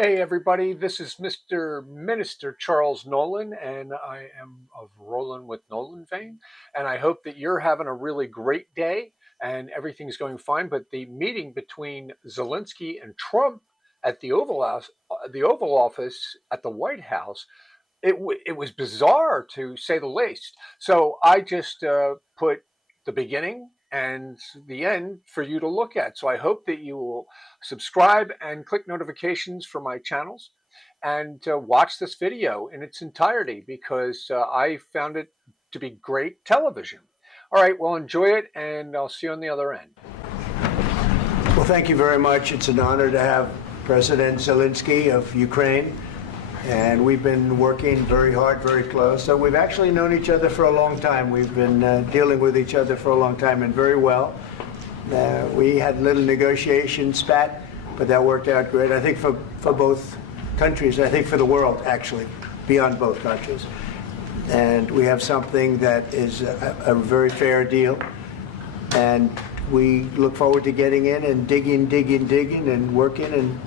Hey, everybody, this is Mr. Minister Charles Nolan, and I am of Rolling with Nolan fame. And I hope that you're having a really great day and everything's going fine. But the meeting between Zelenskyy and Trump at the Oval Office at the White House, it was bizarre to say the least. So I just put the beginning and the end for you to look at. So I hope that you will subscribe and click notifications for my channels and watch this video in its entirety because I found it to be great television. All right, well, enjoy it, and I'll see you on the other end. Well, thank you very much. It's an honor to have President Zelenskyy of Ukraine. And we've been working very hard, very close. So we've actually known each other for a long time. We've been dealing with each other for a long time and very well. We had a little negotiation spat, but that worked out great. I think for both countries, I think for the world, actually, beyond both countries. And we have something that is a very fair deal. And we look forward to getting in and digging and working and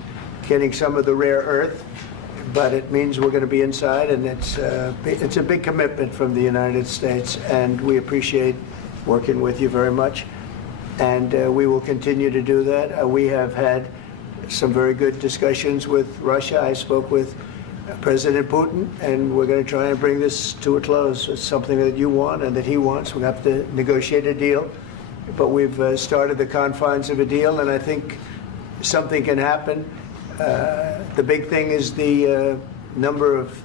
getting some of the rare earth. But it means we're going to be inside, and it's a big commitment from the United States, and we appreciate working with you very much. And we will continue to do that. We have had some very good discussions with Russia. I spoke with President Putin, and we're going to try and bring this to a close. It's something that you want and that he wants. We have to negotiate a deal, but we've started the confines of a deal, and I think something can happen. The big thing is the number of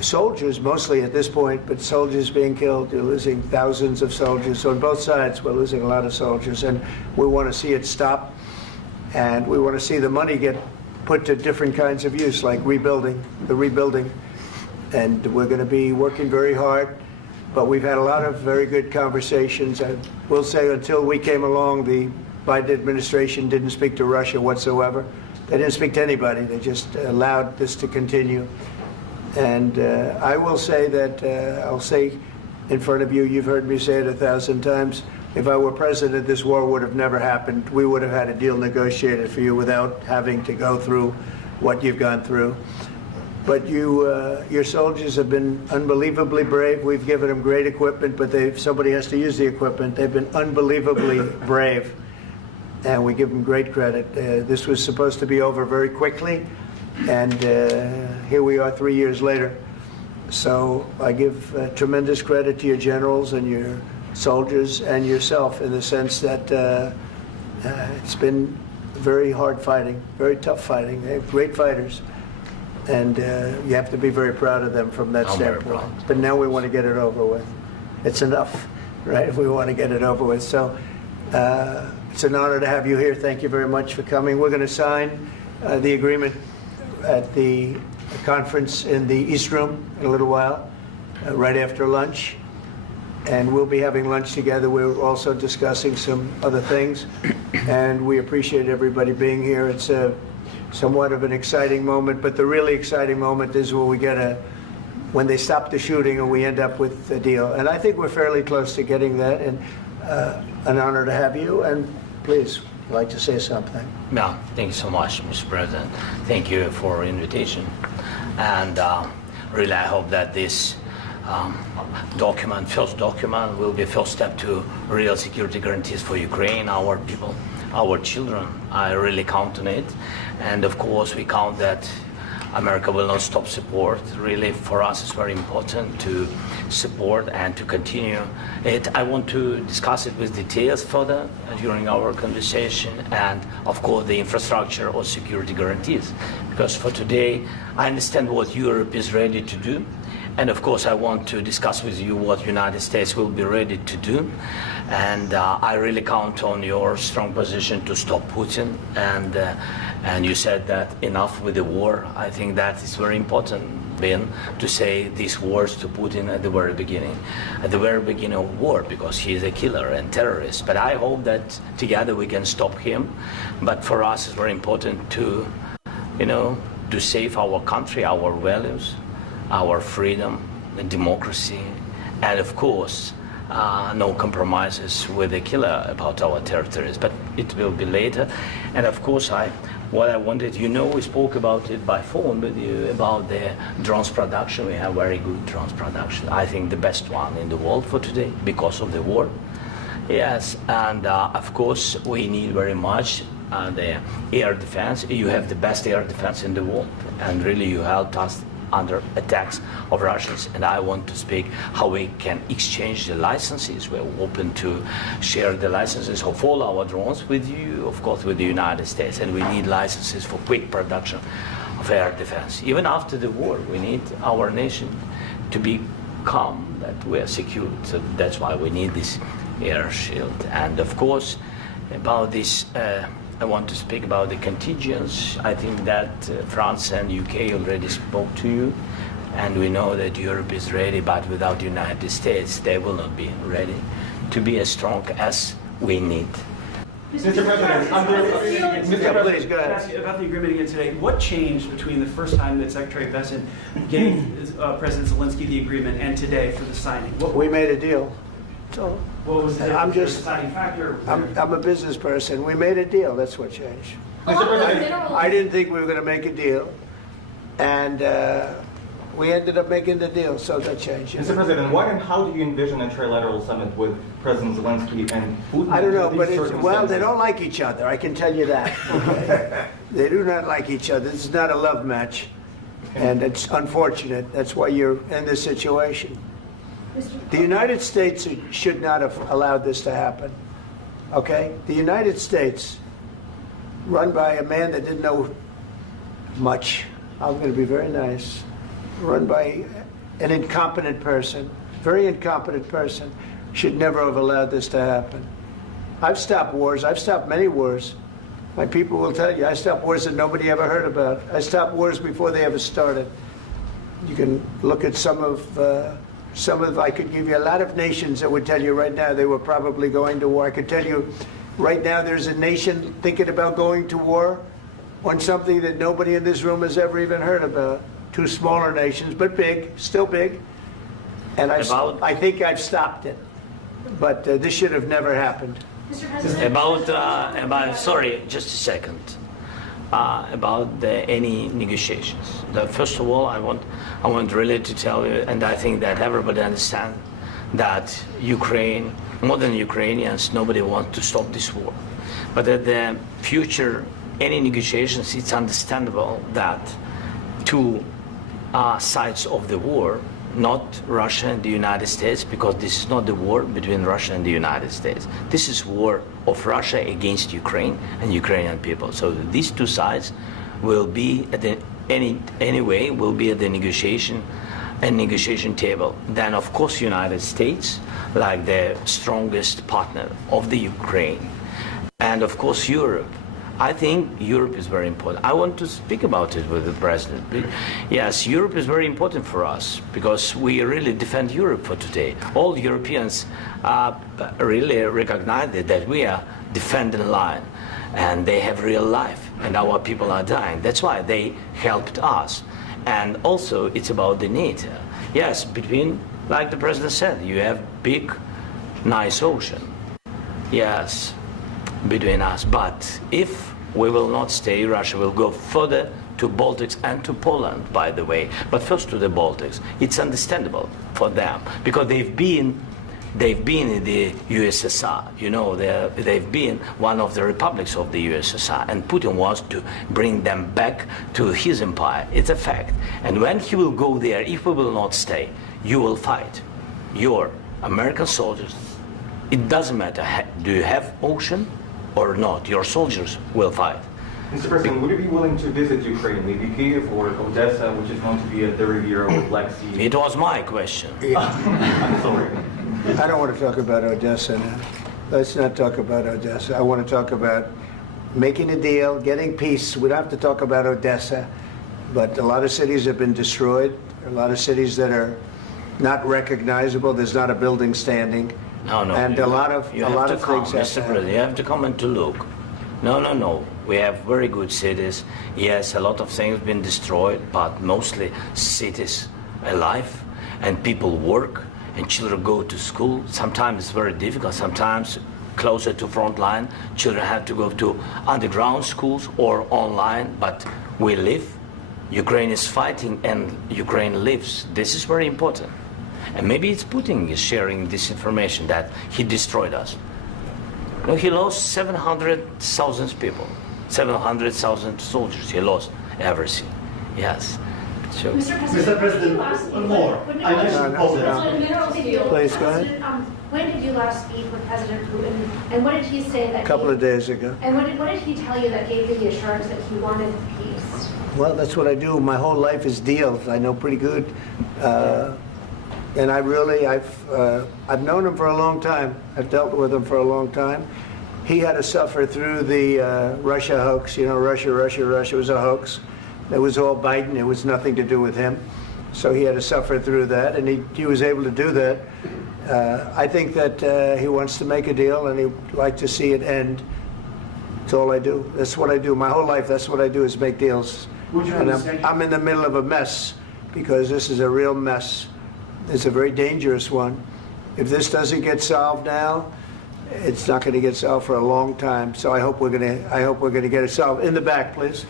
soldiers, mostly at this point, but soldiers being killed. You're losing thousands of soldiers. So on both sides, we're losing a lot of soldiers, and we want to see it stop. And we want to see the money get put to different kinds of use, like rebuilding. And we're going to be working very hard. But we've had a lot of very good conversations. I will say until we came along, the Biden administration didn't speak to Russia whatsoever. They didn't speak to anybody. They just allowed this to continue. And I will say that, I'll say in front of you, you've heard me say it 1,000 times, if I were president, this war would have never happened. We would have had a deal negotiated for you without having to go through what you've gone through. But your soldiers have been unbelievably brave. We've given them great equipment, but somebody has to use the equipment. They've been unbelievably brave. And we give them great credit. This was supposed to be over very quickly, and here we are 3 years later. So I give tremendous credit to your generals and your soldiers and yourself in the sense that it's been very hard fighting, very tough fighting. They're great fighters, and you have to be very proud of them from that standpoint. But now we want to get it over with. It's enough, right? We want to get it over with. So. It's an honor to have you here. Thank you very much for coming. We're going to sign the agreement at the conference in the East Room in a little while, right after lunch. And we'll be having lunch together. We're also discussing some other things. And we appreciate everybody being here. It's somewhat of an exciting moment, but the really exciting moment is when they stop the shooting and we end up with a deal. And I think we're fairly close to getting that. And an honor to have you, and please, I'd like to say something. No, thank you so much, Mr. President. Thank you for the invitation. And really, I hope that this first document, will be a first step to real security guarantees for Ukraine, our people, our children. I really count on it. And of course, we count that America will not stop support. Really, for us, it's very important to support and to continue it. I want to discuss it with details further during our conversation, and of course the infrastructure or security guarantees. Because for today, I understand what Europe is ready to do, and of course I want to discuss with you what United States will be ready to do. And I really count on your strong position to stop Putin. And you said that enough with the war. I think that is very important, Ben, to say these words to Putin at the very beginning of war, because he is a killer and terrorist. But I hope that together we can stop him. But for us, it's very important to, to save our country, our values, our freedom, and democracy, and of course, no compromises with the killer about our territories, but it will be later. And of course, I what I wanted, we spoke about it by phone with you about the drones production. We have very good drones production. I think the best one in the world for today because of the war. Yes, and of course we need very much the air defense. You have the best air defense in the world, and really you helped us under attacks of Russians. And I want to speak how we can exchange the licenses. We're open to share the licenses of all our drones with you, of course, with the United States. And we need licenses for quick production of air defense. Even after the war, we need our nation to be calm, that we are secure. So that's why we need this air shield. And of course, about this, I want to speak about the contingents. I think that France and UK already spoke to you, and we know that Europe is ready, but without the United States, they will not be ready to be as strong as we need. Mr. President, Please, go ahead. ask you about the agreement again today. What changed between the first time that Secretary Bessent gave President Zelenskyy the agreement and today for the signing? We made a deal. So What was the I'm just- deciding factor? I'm a business person. We made a deal. That's what changed. Mr. President, I didn't think we were going to make a deal, and we ended up making the deal, so that changed. Mr. President, what and how do you envision a trilateral summit with President Zelenskyy and Putin? I don't know, under but these well, circumstances? they don't like each other. I can tell you that. Okay? They do not like each other. This is not a love match, and it's unfortunate. That's why you're in this situation. The United States should not have allowed this to happen. Okay? The United States, run by a man that didn't know much, I'm going to be very nice, run by an incompetent person, very incompetent person, should never have allowed this to happen. I've stopped wars. I've stopped many wars. My people will tell you, I stopped wars that nobody ever heard about. I stopped wars before they ever started. You can look at some of, I could give you a lot of nations that would tell you right now they were probably going to war. I could tell you right now there's a nation thinking about going to war on something that nobody in this room has ever even heard about. Two smaller nations, but big, still big. And I think I've stopped it. But this should have never happened. Mr. President, Sorry, just a second. About any negotiations. First of all, I want really to tell you, and I think that everybody understands that Ukraine, more than Ukrainians, nobody wants to stop this war. But at the future, any negotiations, it's understandable that two sides of the war, not Russia and the United States, because this is not the war between Russia and the United States. This is war of Russia against Ukraine and Ukrainian people. So these two sides will be at the will be at the negotiation table. Then of course United States, like the strongest partner of the Ukraine, and of course Europe. I think Europe is very important. I want to speak about it with the president. Yes, Europe is very important for us because we really defend Europe for today. All Europeans really recognize that we are defending line, and they have real life, and our people are dying. That's why they helped us. And also, it's about the NATO. Yes, between, like the president said, you have big, nice ocean. Yes, between us. But if we will not stay, Russia will go further to Baltics and to Poland, by the way. But first to the Baltics. It's understandable for them because they've been in the USSR. You know, they've been one of the republics of the USSR, and Putin wants to bring them back to his empire. It's a fact. And when he will go there, if we will not stay, you will fight. Your American soldiers, it doesn't matter, do you have ocean or not, your soldiers will fight. Mr. President, would you be willing to visit Ukraine, maybe Kyiv or Odessa, which is known to be at the Riviera or Black Sea? It was my question. I'm sorry. I don't want to talk about Odessa now. Let's not talk about Odessa. I want to talk about making a deal, getting peace. We don't have to talk about Odessa, but a lot of cities have been destroyed. A lot of cities that are not recognizable. There's not a building standing. No, And a lot of things have Mr. to President, you have to come and to look. No. We have very good cities. Yes, a lot of things have been destroyed, but mostly cities alive, and people work, and children go to school. Sometimes it's very difficult. Sometimes closer to front line. Children have to go to underground schools or online, but we live. Ukraine is fighting and Ukraine lives. This is very important. And maybe it's Putin is sharing this information that he destroyed us. No, he lost 700,000 people, 700,000 soldiers. He lost everything. Yes. So, Mr. President, one more. I mentioned positive. Please, go ahead. When did you last speak with President Putin, and what did he say that? A couple of days ago. And what did he tell you that gave you the assurance that he wanted peace? Well, that's what I do. My whole life is deals. I know pretty good, and I've known him for a long time. I've dealt with him for a long time. He had to suffer through the Russia hoax. You know, Russia was a hoax. It was all Biden. It was nothing to do with him. So he had to suffer through that, and he was able to do that. I think that he wants to make a deal, and he'd like to see it end. That's all I do. That's what I do. My whole life, that's what I do, is make deals. And I'm in the middle of a mess, because this is a real mess. It's a very dangerous one. If this doesn't get solved now, it's not going to get solved for a long time. So I hope we're going to get it solved. In the back, please.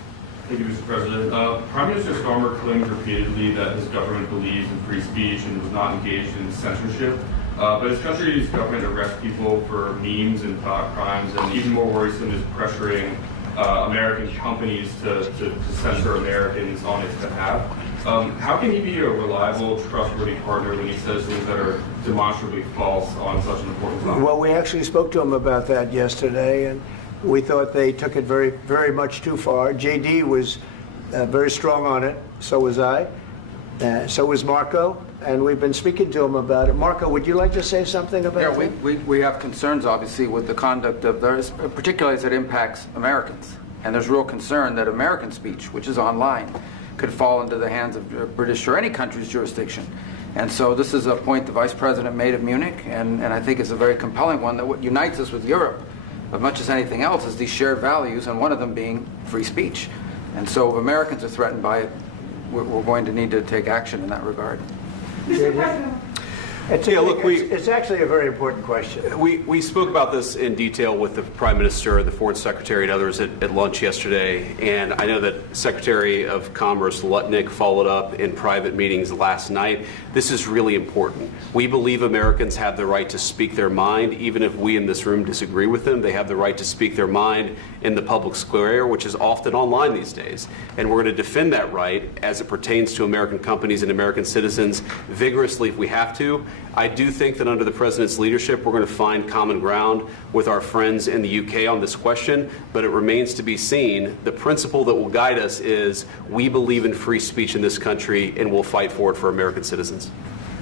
Thank you, Mr. President. Prime Minister Starmer claimed repeatedly that his government believes in free speech and was not engaged in censorship. But his country's government arrests people for memes and thought crimes, and even more worrisome is pressuring American companies to censor Americans on its behalf. How can he be a reliable, trustworthy partner when he says things that are demonstrably false on such an important topic? Well, we actually spoke to him about that yesterday, and we thought they took it very, very much too far. JD was very strong on it. So was I. So was Marco. And we've been speaking to him about it. Marco, would you like to say something about that? Yeah, we have concerns, obviously, with the conduct of theirs, particularly as it impacts Americans. And there's real concern that American speech, which is online, could fall into the hands of British or any country's jurisdiction. And so this is a point the Vice President made at Munich, and I think it's a very compelling one, that what unites us with Europe, as much as anything else, is these shared values, and one of them being free speech. And so if Americans are threatened by it, we're going to need to take action in that regard. Mr. President. It's actually a very important question. We spoke about this in detail with the Prime Minister, the Foreign Secretary, and others at lunch yesterday. And I know that Secretary of Commerce Lutnick followed up in private meetings last night. This is really important. We believe Americans have the right to speak their mind, even if we in this room disagree with them. They have the right to speak their mind in the public square, which is often online these days. And we're going to defend that right as it pertains to American companies and American citizens vigorously if we have to. I do think that under the President's leadership, we're going to find common ground with our friends in the UK on this question, but it remains to be seen. The principle that will guide us is we believe in free speech in this country, and we'll fight for it for American citizens.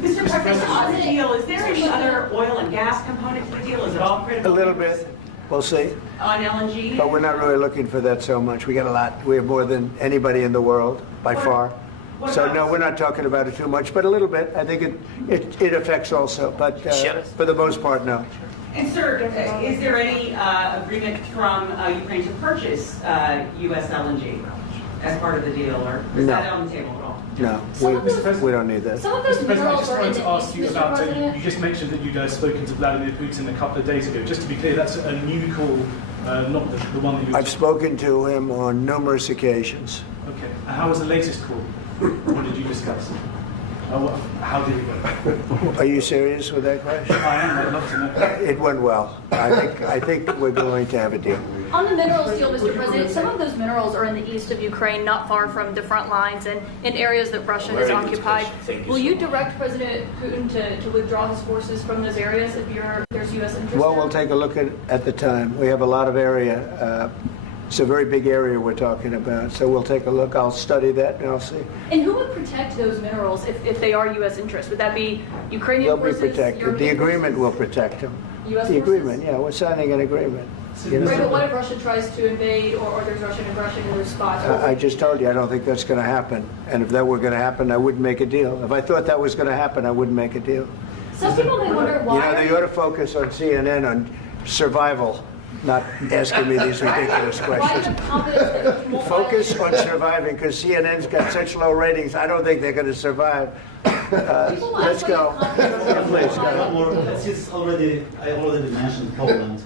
Mr. President, on the deal, is there any other oil and gas component to the deal? Is it all critical? A little bit. We'll see. On LNG? But we're not really looking for that so much. We got a lot. We have more than anybody in the world, by far. So no, we're not talking about it too much, but a little bit. I think it affects also, but for the most part, no. And sir, is there any agreement from Ukraine to purchase U.S. LNG as part of the deal, or is that on the table at all? No, we don't need that. Some of those Mr. President, I minerals just are in wanted the to ask east, you Mr. about, President. you just mentioned that you'd spoken to Vladimir Putin a couple of days ago. Just to be clear, that's a new call, not the one that you... I've spoken to him on numerous occasions. Okay. And how was the latest call? What did you discuss? How did it go? Are you serious with that question? I am. I'd love to know. It went well. I think we're going to have a deal. On the minerals deal, Mr. President, some of those minerals are in the east of Ukraine, not far from the front lines and in areas that Russia has occupied. Will you direct President Putin to withdraw his forces from those areas if there's U.S. interest? Well, we'll take a look at the time. We have a lot of area. It's a very big area we're talking about, so we'll take a look. I'll study that and I'll see. And who would protect those minerals if they are U.S. interests? Would that be Ukrainian They'll forces? be protected. European The agreement forces? will protect them. U.S. The forces? agreement, yeah, we're signing an agreement. You Right, but know? what if Russia tries to invade or there's Russian aggression in those spots? I just told you, I don't think that's going to happen. And if that were going to happen, I wouldn't make a deal. If I thought that was going to happen, I wouldn't make a deal. Some people may wonder why. You know, they ought to focus on CNN on survival, not asking me these ridiculous Why questions. the confidence that you won't Focus on surviving, because CNN's got such low ratings, I don't think they're going to survive. Let's go. Please, go. One more. Since I already mentioned Poland,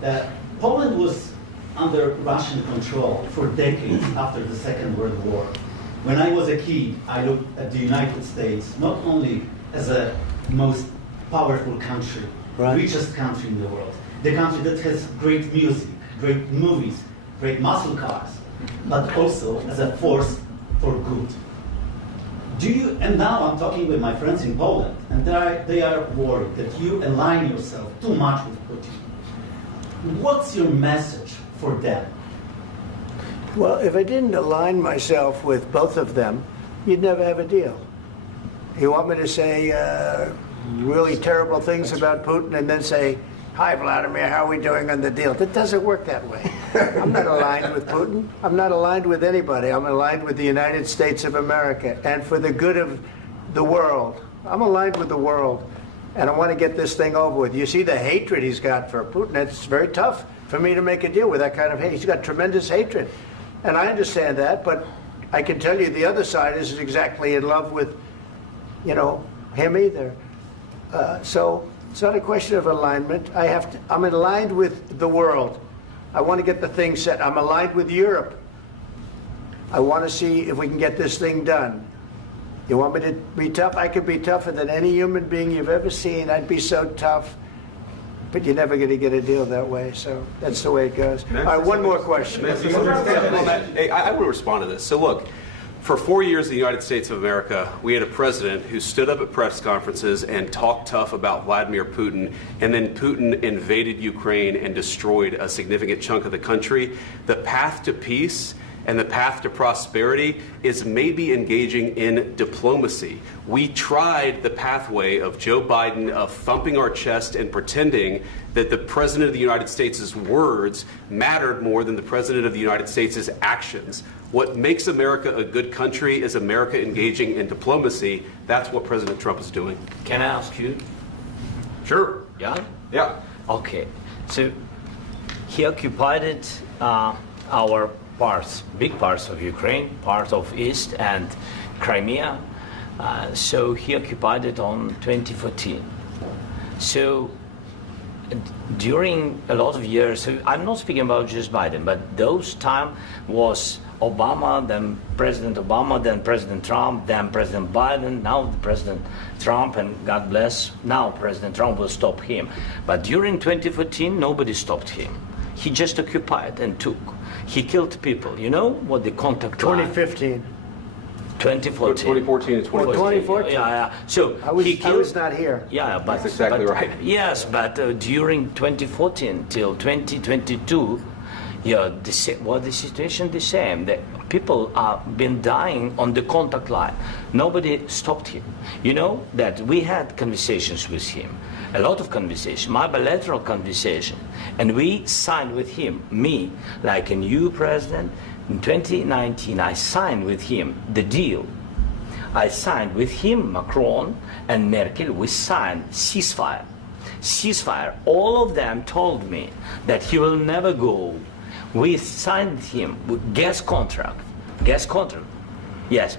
that Poland was under Russian control for decades after the Second World War. When I was a kid, I looked at the United States not only as a most powerful country, Right. richest country in the world, the country that has great music, great movies, great muscle cars, but also as a force for good. And now I'm talking with my friends in Poland, and they are worried that you align yourself too much with Putin. What's your message for them? Well, if I didn't align myself with both of them, you'd never have a deal. You want me to say really terrible things about Putin and then say, "Hi, Vladimir, how are we doing on the deal?" That doesn't work that way. I'm not aligned with Putin. I'm not aligned with anybody. I'm aligned with the United States of America and for the good of the world. I'm aligned with the world, and I want to get this thing over with. You see the hatred he's got for Putin. It's very tough for me to make a deal with that kind of hate. He's got tremendous hatred, and I understand that, but I can tell you the other side isn't exactly in love with, him either. So it's not a question of alignment. I'm aligned with the world. I want to get the thing set. I'm aligned with Europe. I want to see if we can get this thing done. You want me to be tough? I could be tougher than any human being you've ever seen. I'd be so tough. But you're never going to get a deal that way. So that's the way it goes. All right, one more question. Hey, I want to respond to this. So look, for 4 years in the United States of America, we had a president who stood up at press conferences and talked tough about Vladimir Putin, and then Putin invaded Ukraine and destroyed a significant chunk of the country. The path to peace and the path to prosperity is maybe engaging in diplomacy. We tried the pathway of Joe Biden of thumping our chest and pretending that the President of the United States' words mattered more than the President of the United States' actions. What makes America a good country is America engaging in diplomacy. That's what President Trump is doing. Can I ask you? Sure. Yeah? Yeah. Okay. So he occupied our big parts of Ukraine, part of East and Crimea. So he occupied it on 2014. So during a lot of years, so I'm not speaking about just Biden, but those time was Obama, then President Obama, then President Trump, then President Biden, now President Trump, and God bless, now President Trump will stop him. But during 2014, nobody stopped him. He just occupied and took. He killed people. You know what the contact line? 2015. 2014 2014. to 2014. 2014. Yeah. So I was not here. Yeah, but that's exactly right. Yes, but during 2014 till 2022, the situation the same. The people have been dying on the contact line. Nobody stopped him. You know that we had conversations with him, a lot of conversation, my bilateral conversation, and we signed with him, me, like a new president. In 2019, I signed with him the deal. I signed with him, Macron and Merkel, we signed ceasefire. Ceasefire. All of them told me that he will never go. We signed him with gas contract. Yes,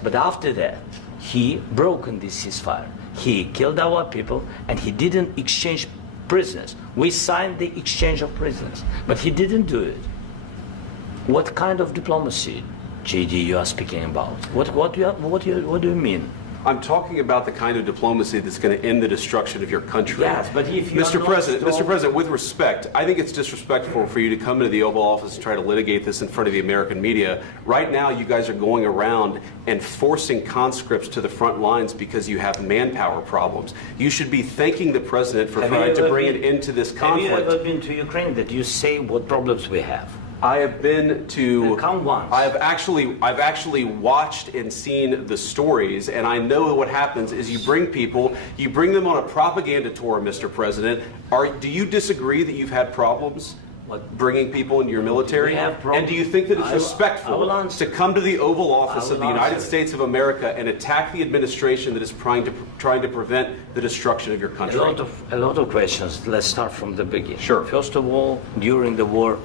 but after that, he broken this ceasefire. He killed our people and he didn't exchange prisoners. We signed the exchange of prisoners, but he didn't do it. What kind of diplomacy, JD, you are speaking about? What do you mean? I'm talking about the kind of diplomacy that's going to end the destruction of your country. Yes, but if you Mr. President, with respect, I think it's disrespectful for you to come into the Oval Office and try to litigate this in front of the American media. Right now, you guys are going around and forcing conscripts to the front lines because you have manpower problems. You should be thanking the President for trying to bring an end to this conflict. Have you ever been to Ukraine that you say what problems we have? I have been to. Count once. I've actually watched and seen the stories, and I know what happens is you bring them on a propaganda tour, Mr. President. Do you disagree that you've had problems bringing people into your military? And do you think that it's respectful to come to the Oval Office of the United States of America and attack the administration that is trying to prevent the destruction of your country? A lot of questions. Let's start from the beginning. Sure. First of all, during the war,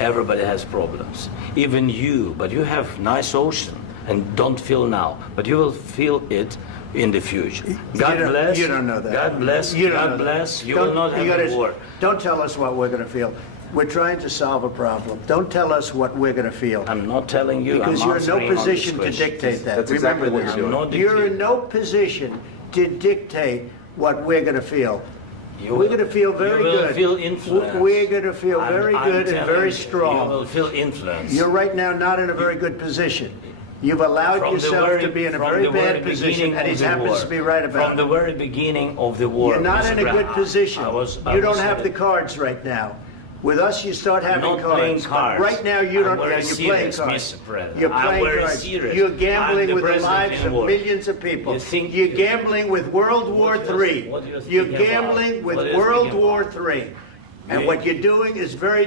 everybody has problems. Even you, but you have nice ocean and don't feel now. But you will feel it in the future. God bless. You don't know that. God bless. You don't God know bless. that. You will not have a war. Don't tell us what we're going to feel. We're trying to solve a problem. Don't tell us what we're going to feel. I'm not telling you. Because I'm you're in no answering on position this to question. dictate that. That's Remember exactly what this. you're doing. You're in no position to dictate what we're going to feel. You We're going to feel very you will good. Feel influence. We're going to feel very I'm good and telling very you, strong. You will feel influence. You're right now not in a very good position. You've allowed From the yourself very- to be in a from very the very bad position, beginning and he of the happens war. to be right about From the it. very beginning of the war. You're not in a Mr. good Brown, position. I was You don't have the cards right now. With us, you start having not playing cards. cards. But right now, you I'm don't. very You're playing serious, cards. Mr. President. You're I'm playing very cards. serious. You're I'm gambling the with the president lives in of war. millions of people. You think You're you- gambling with World War What do you- III. what do you You're think about? gambling with What do you World think War about? III. And Me? what you're doing is very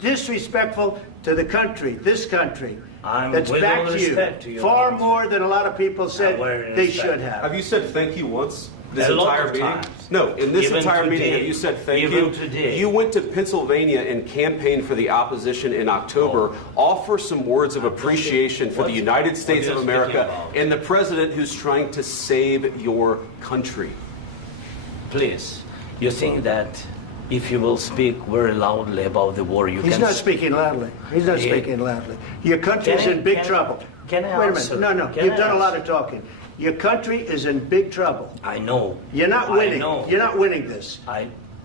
disrespectful to the country, this country. I'm That's with back all to respect to you. your Far country. more than a lot of people said very they respect. should have. Have you said thank you once this A lot entire of meeting? times. No, in this Even entire meeting, today. have you said thank Even you? today. You went to Pennsylvania and campaigned for the opposition in October. Offer some words of appreciation for the United States what of are you speaking America about? and the president who's trying to save your country. Please, you think that if you will speak very loudly about the war, you He's can... not speaking loudly. He's not Yeah. speaking loudly. Your country's Can I- in big can- trouble. can I Wait a answer? minute. No. Can You've I done a lot answer? of talking. Your country is in big trouble. I know. You're not I winning. know. You're not winning this.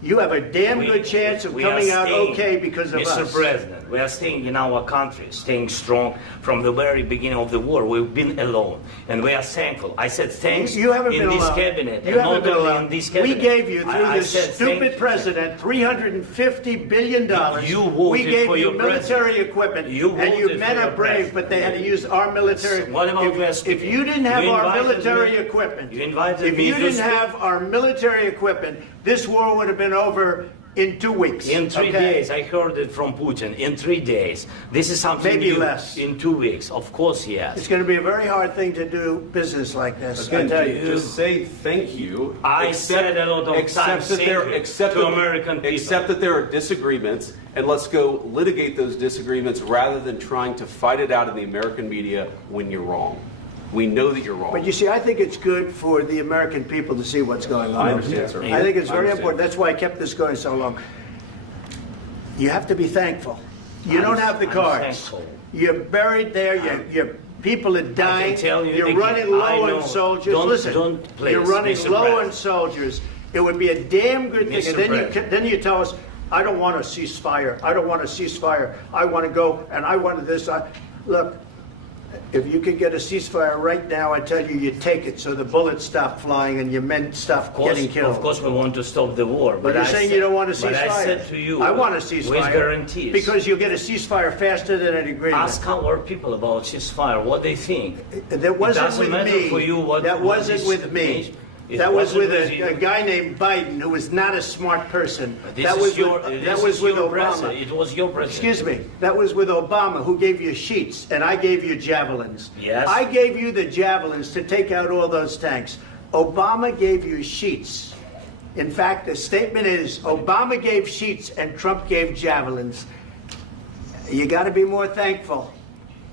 You have a damn We- good chance of we are coming out staying, okay because of Mr. us. President, we are staying in our country, staying strong from the very beginning of the war. We've been alone, and we are thankful. I said thanks You haven't in been this alone. cabinet, You and haven't not been only alone. in this We cabinet. gave you, through I this said stupid thank- president, $350 billion. You voted we gave for you your military president. equipment, You and you voted men for are your brave, president. but they had to use our military. What about West If Indies? you didn't have You our invited military me- equipment, you invited if me you to didn't speak. have our military equipment, this war would have been over in 2 weeks. In 3 okay? days, I heard it from Putin. In 3 days, this is something Maybe new. less. In 2 weeks, of course, yes. It's going to be a very hard thing to do business like this. I Again, tell you. just say thank you. I said a lot of times thank you to American people. Accept that there are disagreements, and let's go litigate those disagreements rather than trying to fight it out in the American media when you're wrong. We know that you're wrong. But you see, I think it's good for the American people to see what's going on. I understand, sir. I think it's I very understand. important. That's why I kept this going so long. You have to be thankful. You don't have the I'm cards. thankful. You're buried there. Your people are dying. tell you You're again, running I low know. on soldiers. Don't- Listen, don't, please, you're running Mr. low President. on soldiers. It would be a damn good thing. Mr. And then President. then you tell us, I don't want a ceasefire. I don't want a ceasefire. I want to go and I want this. Look, if you could get a ceasefire right now, I tell you, you take it so the bullets stop flying and your men stop getting killed. Of course, we want to stop the war. But you're I saying said- you don't want a ceasefire. But I said to you, I want a ceasefire. with guarantees. Because you'll get a ceasefire faster than an agreement. Ask our people about ceasefire, what they think. That wasn't it doesn't with matter me. for you what. That what wasn't this with me. means. It That was wasn't with you. a guy named Biden who was not a smart person. This That is was your, with, this that was is with your Obama. president. It was your president. Excuse me. That was with Obama, who gave you sheets, and I gave you javelins. Yes. I gave you the javelins to take out all those tanks. Obama gave you sheets. In fact, the statement is Obama gave sheets and Trump gave javelins. You got to be more thankful,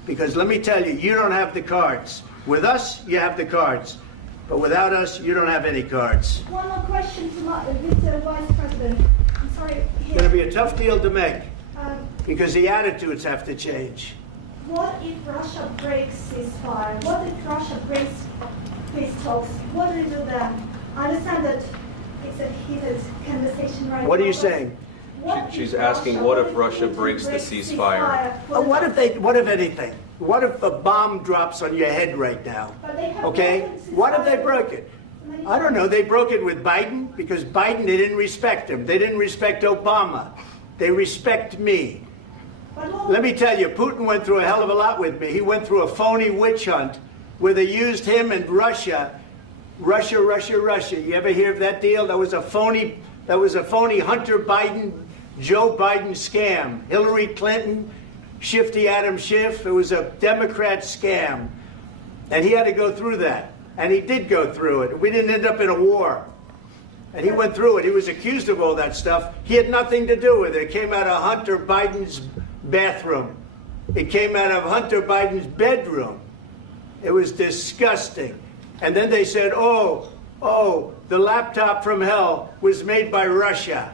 because let me tell you, you don't have the cards. With us, you have the cards. But without us, you don't have any cards. One more question to Mr. Vice President. I'm sorry. It's going to be a tough deal to make, Um, because the attitudes have to change. What if Russia breaks ceasefire? What if Russia breaks peace talks? What do we do then? I understand that it's a heated conversation right now. What are you but saying? what if She's asking, what if Russia Putin breaks the ceasefire? What if anything? What if a bomb drops on your head right now? But they have Okay? broken What if they ceasefire. broke it? I don't know. They broke it with Biden, because Biden, they didn't respect him. They didn't respect Obama. They respect me. Let me tell you, Putin went through a hell of a lot with me. He went through a phony witch hunt where they used him and Russia. Russia. You ever hear of that deal? That was a phony Hunter Biden, Joe Biden scam. Hillary Clinton, Shifty Adam Schiff. It was a Democrat scam. And he had to go through that. And he did go through it. We didn't end up in a war. And he went through it. He was accused of all that stuff. He had nothing to do with it. It came out of Hunter Biden's bathroom. It came out of Hunter Biden's bedroom. It was disgusting. And then they said, oh, the laptop from hell was made by Russia.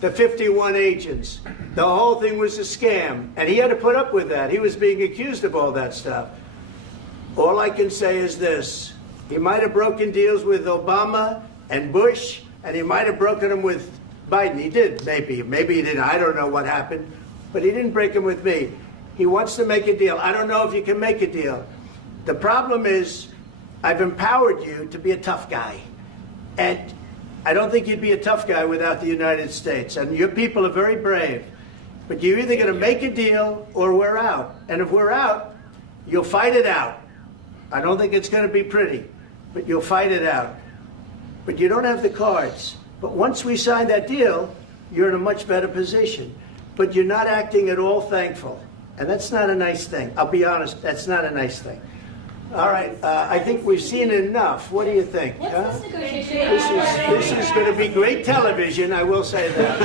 The 51 agents. The whole thing was a scam. And he had to put up with that. He was being accused of all that stuff. All I can say is this. He might have broken deals with Obama and Bush, and he might have broken them with Biden. He did, maybe. Maybe he didn't. I don't know what happened. But he didn't break them with me. He wants to make a deal. I don't know if you can make a deal. The problem is, I've empowered you to be a tough guy. And I don't think you'd be a tough guy without the United States. And your people are very brave. But you're either going to make a deal or we're out. And if we're out, you'll fight it out. I don't think it's going to be pretty, but you'll fight it out. But you don't have the cards. But once we sign that deal, you're in a much better position. But you're not acting at all thankful. And that's not a nice thing. I'll be honest, that's not a nice thing. All right, I think we've seen enough. What do you think? Huh? This is going to be great television, I will say that.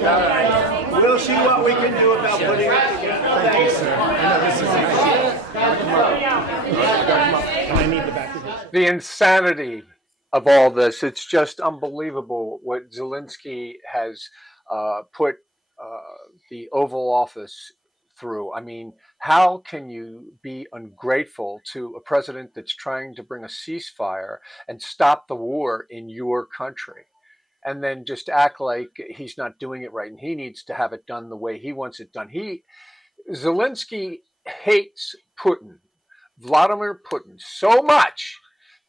All right. We'll see what we can do about putting it together. Thanks. The insanity of all this, it's just unbelievable what Zelenskyy has put the Oval Office through. I mean, how can you be ungrateful to a president that's trying to bring a ceasefire and stop the war in your country, and then just act like he's not doing it right and he needs to have it done the way he wants it done? Zelenskyy hates Vladimir Putin so much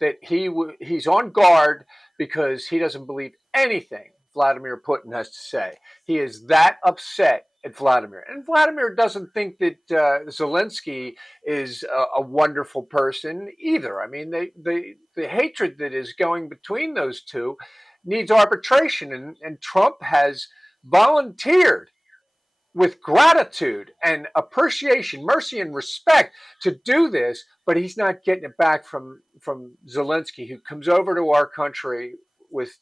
that he's on guard because he doesn't believe anything Vladimir Putin has to say. He is that upset at Vladimir. And Vladimir doesn't think that Zelenskyy is a wonderful person either. I mean, the hatred that is going between those two needs arbitration. And Trump has volunteered with gratitude and appreciation, mercy and respect to do this, but he's not getting it back from Zelenskyy, who comes over to our country with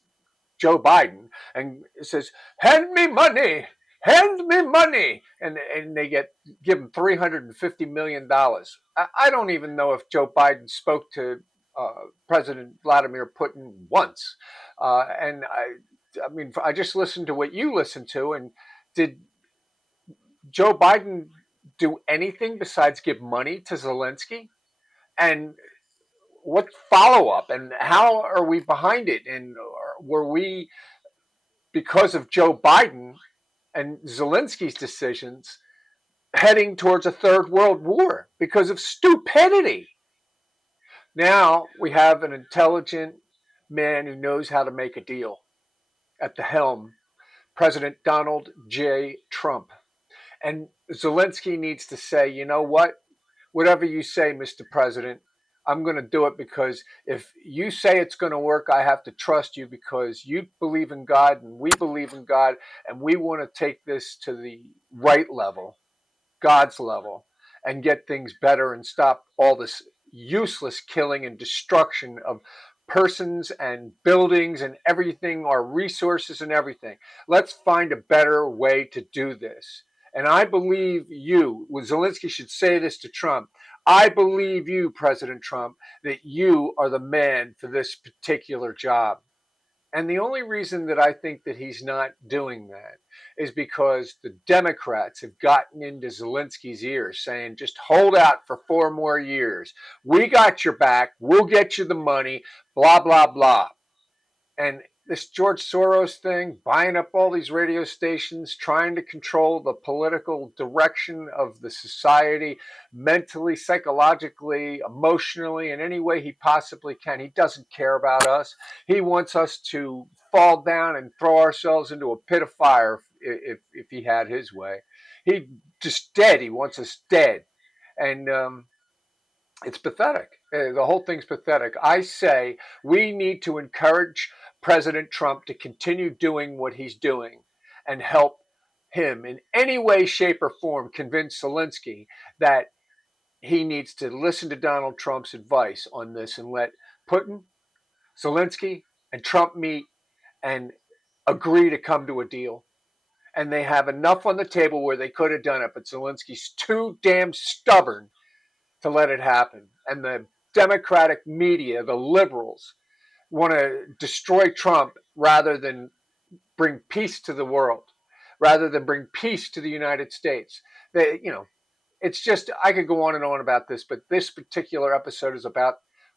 Joe Biden and says, hand me money, and they give him $350 million. I don't even know if Joe Biden spoke to President Vladimir Putin once. And I mean, I just listened to what you listened to, and did Joe Biden do anything besides give money to Zelenskyy? And what follow-up, and how are we behind it? And were we, because of Joe Biden and Zelensky's decisions, heading towards a third world war because of stupidity? Now we have an intelligent man who knows how to make a deal at the helm, President Donald J. Trump. And Zelenskyy needs to say, you know what? Whatever you say, Mr. President, I'm going to do it, because if you say it's going to work, I have to trust you, because you believe in God and we believe in God, and we want to take this to the right level, God's level, and get things better and stop all this useless killing and destruction of persons and buildings and everything, our resources and everything. Let's find a better way to do this. And I believe you, Zelenskyy should say this to Trump, I believe you, President Trump, that you are the man for this particular job. And the only reason that I think that he's not doing that is because the Democrats have gotten into Zelenskyy's ears saying, just hold out for 4 more years. We got your back. We'll get you the money, blah, blah, blah. And this George Soros thing, buying up all these radio stations, trying to control the political direction of the society, mentally, psychologically, emotionally, in any way he possibly can. He doesn't care about us. He wants us to fall down and throw ourselves into a pit of fire if he had his way. He just dead. He wants us dead. And it's pathetic. The whole thing's pathetic. I say we need to encourage President Trump to continue doing what he's doing and help him in any way, shape, or form convince Zelenskyy that he needs to listen to Donald Trump's advice on this and let Putin, Zelenskyy, and Trump meet and agree to come to a deal. And they have enough on the table where they could have done it, but Zelensky's too damn stubborn to let it happen. And the Democratic media, the liberals, want to destroy Trump rather than bring peace to the world, rather than bring peace to the United States. It's just, I could go on and on about this, but this particular episode is about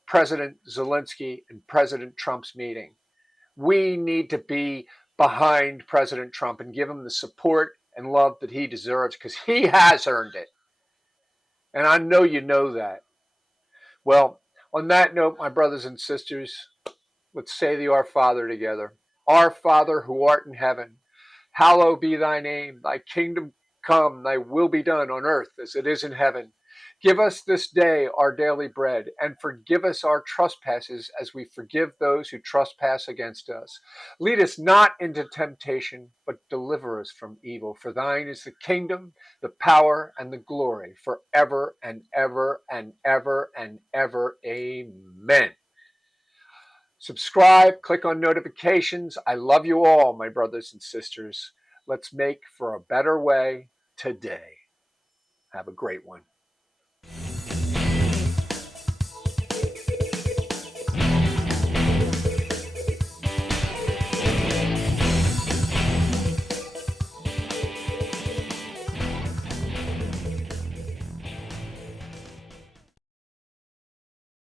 President Zelenskyy and President Trump's meeting. We need to be behind President Trump and give him the support and love that he deserves, because he has earned it. And I know you know that. Well, on that note, my brothers and sisters, let's say the Our Father together. Our Father who art in heaven, hallowed be thy name. Thy kingdom come, thy will be done on earth as it is in heaven. Give us this day our daily bread, and forgive us our trespasses as we forgive those who trespass against us. Lead us not into temptation, but deliver us from evil. For thine is the kingdom, the power, and the glory, forever and ever and ever and ever. Amen. Subscribe, click on notifications. I love you all, my brothers and sisters. Let's make for a better way today. Have a great one.